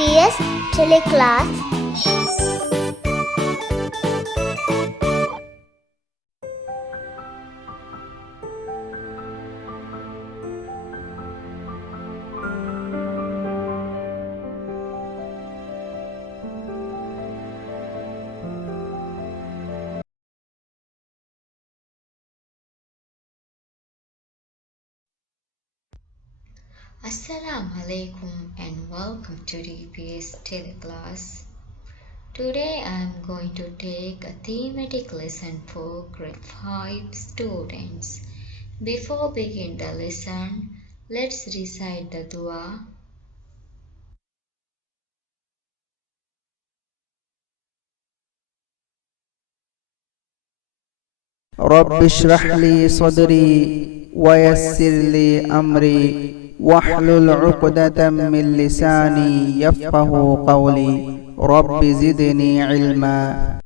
DPS TeleClass. Assalamu alaikum and welcome to DPS TeleClass. Today I am going to take a thematic lesson for grade 5 students. Before begin the lesson, let's recite the dua. رب اشرح لي صدري ويسر لي أمري واحلل عقدة من لساني يفقه قولي رب زدني علما.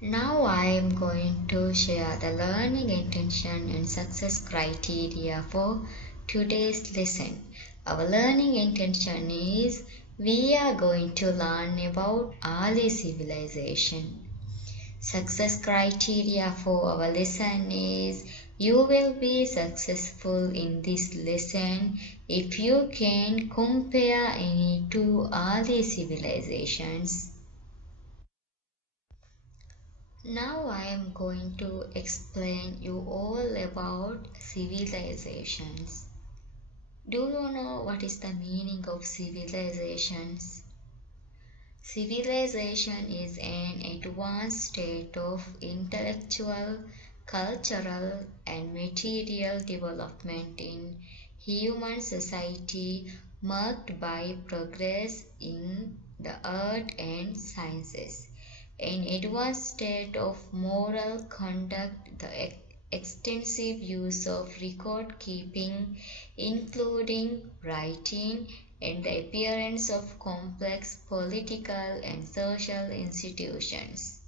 Now I am going to share the learning intention and success criteria for today's lesson. Our learning intention is we are going to learn about early civilization. Success criteria for our lesson is you will be successful in this lesson if you can compare any two early civilizations. Now I am going to explain you all about civilizations. Do you know what is the meaning of civilizations? Civilization is an advanced state of intellectual, cultural, and material development in human society marked by progress in the art and sciences. An advanced state of moral conduct, the extensive use of record keeping, including writing, and the appearance of complex political and social institutions.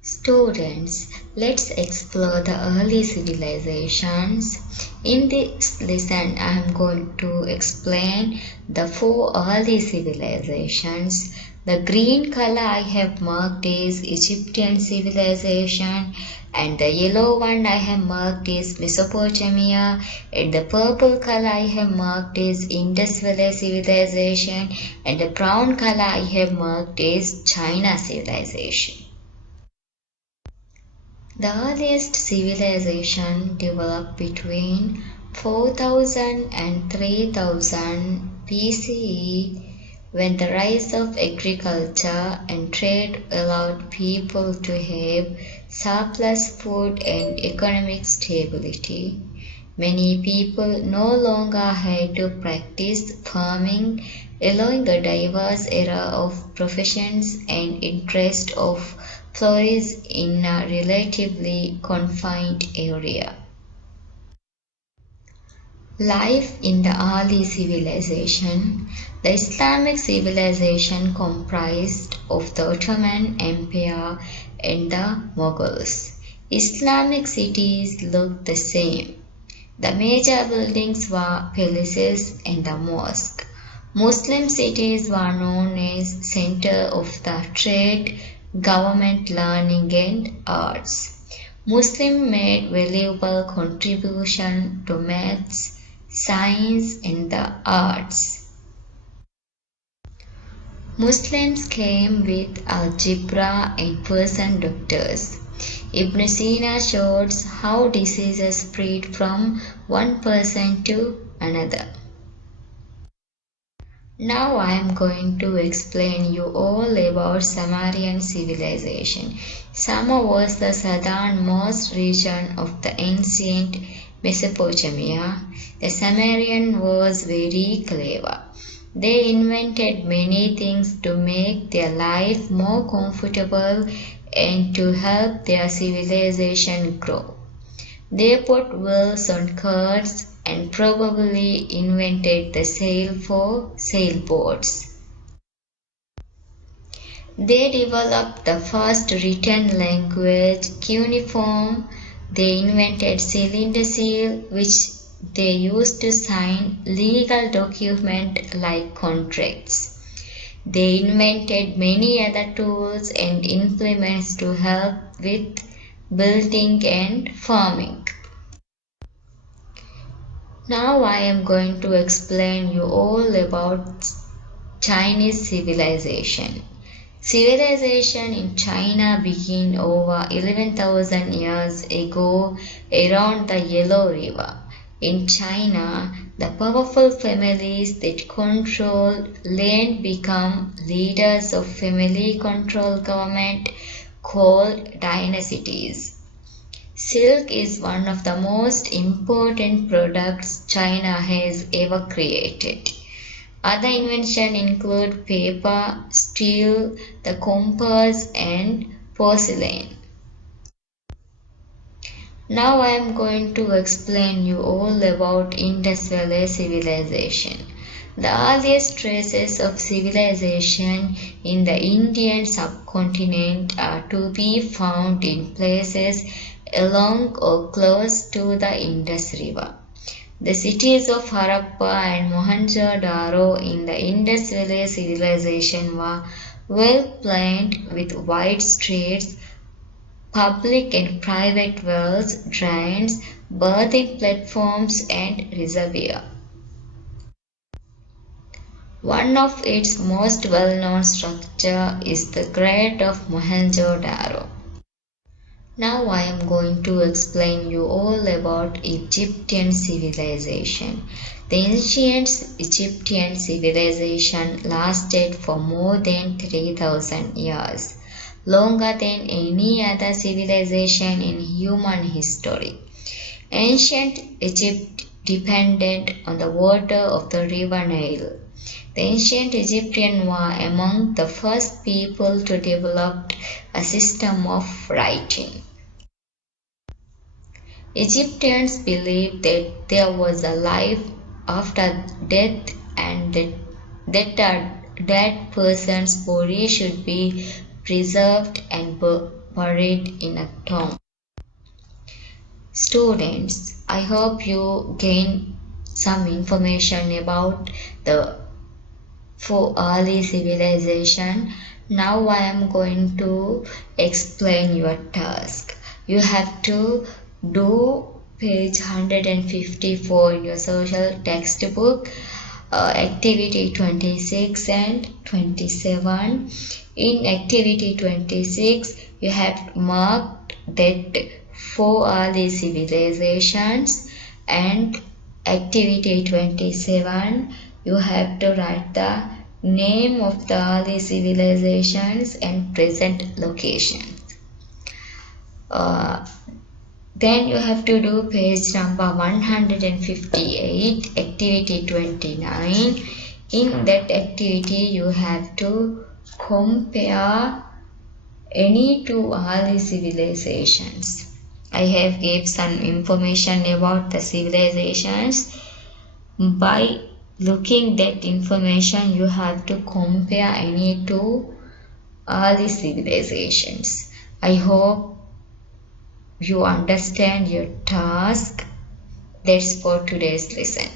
Students, let's explore the early civilizations. In this lesson, I am going to explain the 4 early civilizations. The green color I have marked is Egyptian civilization, and the yellow one I have marked is Mesopotamia, and the purple color I have marked is Indus Valley Civilization, and the brown color I have marked is China civilization. The earliest civilization developed between 4000 and 3000 BCE when the rise of agriculture and trade allowed people to have surplus food and economic stability. Many people no longer had to practice farming, allowing a diverse era of professions and interests of flourish in a relatively confined area. Life in the early civilization. The Islamic civilization comprised of the Ottoman Empire and the Mughals. Islamic cities looked the same. The major buildings were palaces and the mosque. Muslim cities were known as center of the trade, government, learning and arts. Muslims made valuable contribution to maths, science and the arts. Muslims came with algebra and Persian doctors. Ibn Sina shows how diseases spread from one person to another. Now I am going to explain you all about Sumerian civilization. Sumer was the southernmost region of the ancient Mesopotamia. The Sumerian was very clever. They invented many things to make their life more comfortable and to help their civilization grow. They put wheels on carts and probably invented the sail for sailboats. They developed the first written language, cuneiform. They invented cylinder seal, which they used to sign legal documents like contracts. They invented many other tools and implements to help with building and farming. Now I am going to explain you all about Chinese civilization. Civilization in China began over 11,000 years ago around the Yellow River. In China, the powerful families that controlled land become leaders of family-controlled government called dynasties. Silk is one of the most important products China has ever created. Other inventions include paper, steel, the compass, and porcelain. Now I am going to explain you all about Indus Valley Civilization. The earliest traces of civilization in the Indian subcontinent are to be found in places along or close to the Indus River. The cities of Harappa and Mohenjo-daro in the Indus Valley Civilization were well planned with wide streets, public and private wells, drains, bathing platforms, and reservoirs. One of its most well-known structures is the Great of Mohenjo-daro. Now I am going to explain you all about Egyptian civilization. The ancient Egyptian civilization lasted for more than 3,000 years, longer than any other civilization in human history. Ancient Egypt depended on the water of the river Nile. The ancient Egyptians were among the first people to develop a system of writing. Egyptians believed that there was a life after death and that a dead person's body should be preserved and buried in a tomb. Students, I hope you gain some information about the four early civilization. Now I am going to explain your task. You have to do page 154 in your social textbook, activity 26 and 27. In activity 26, you have marked that four early civilizations, and activity 27, you have to write the name of the early civilizations and present location. Then you have to do page number 158, activity 29. In that activity, you have to compare any two early civilizations. I have gave some information about the civilizations. By looking that information, you have to compare any two early civilizations. I hope you understand your task. That's for today's lesson.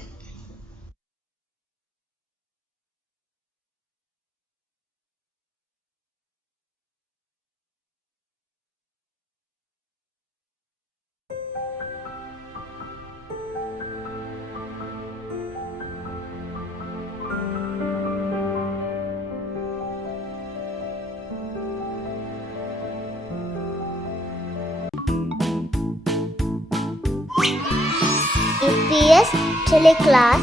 DPS TeleClass